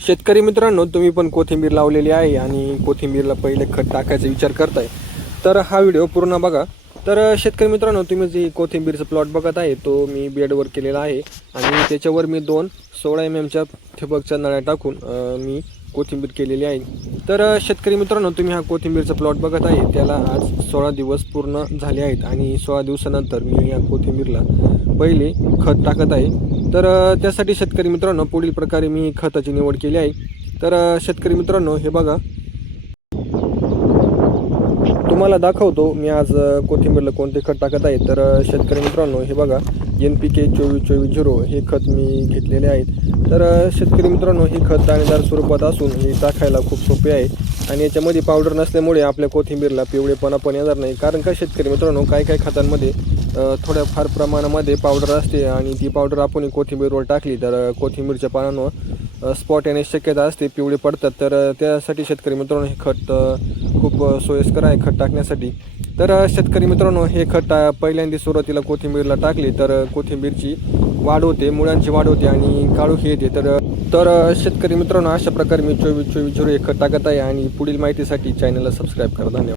शेतकरी मित्रांनो, तुम्ही पण कोथिंबीर लावलेली आहे आणि कोथिंबीरला पहिले खत टाकायचा विचार करताय, तर हा व्हिडिओ पूर्ण बघा. तर शेतकरी मित्रांनो, तुम्ही जी कोथिंबीरचा प्लॉट बघत आहे तो मी बेडवर केलेला आहे आणि त्याच्यावर मी 16 mm ठिबकच्या नळ्या टाकून मी कोथिंबीर केलेली आहे. तर शेतकरी मित्रांनो, तुम्ही हा कोथिंबीरचा प्लॉट बघत आहे त्याला आज 16 दिवस पूर्ण झाले आहेत आणि 16 दिवसानंतर मी या कोथिंबीरला पहिले खत टाकत आहे. तर त्यासाठी शेतकरी मित्रांनो, पुढील प्रकारे मी खताची निवड केली आहे. तर शेतकरी मित्रांनो, हे बघा, तुम्हाला दाखवतो मी आज कोथिंबीरला कोणते खत टाकत आहे. तर शेतकरी मित्रांनो, हे बघा, NPK 24-24-0 हे खत मी घेतलेले आहेत. तर शेतकरी मित्रांनो, हे खत दाणेदार स्वरूपात असून हे टाकायला खूप सोपे आहे आणि याच्यामध्ये पावडर नसल्यामुळे आपल्या कोथिंबीरला पिवळेपणा पण येणार नाही. कारण का शेतकरी मित्रांनो, काही खतांमध्ये थोड्याफार प्रमाणामध्ये पावडर असते आणि ती पावडर आपण कोथिंबीरवर टाकली तर कोथिंबीरच्या पानांवर स्पॉट येण्याची शक्यता असते, पिवळे पडतात. तर त्यासाठी शेतकरी मित्रांनो, हे खत खूप सोयीस्कर आहे खत टाकण्यासाठी. तर शेतकरी मित्रांनो, हे खत पहिल्यांदा सुरुवातीला कोथिंबीरला टाकली तर कोथिंबीरची वाढ होते, मुळांची वाढ होते आणि काळोखी येते. तर शेतकरी मित्रांनो, अशा प्रकारे मी 24-24-0 हे खत टाकत आहे आणि पुढील माहितीसाठी चॅनलला सबस्क्राईब करा. धन्यवाद.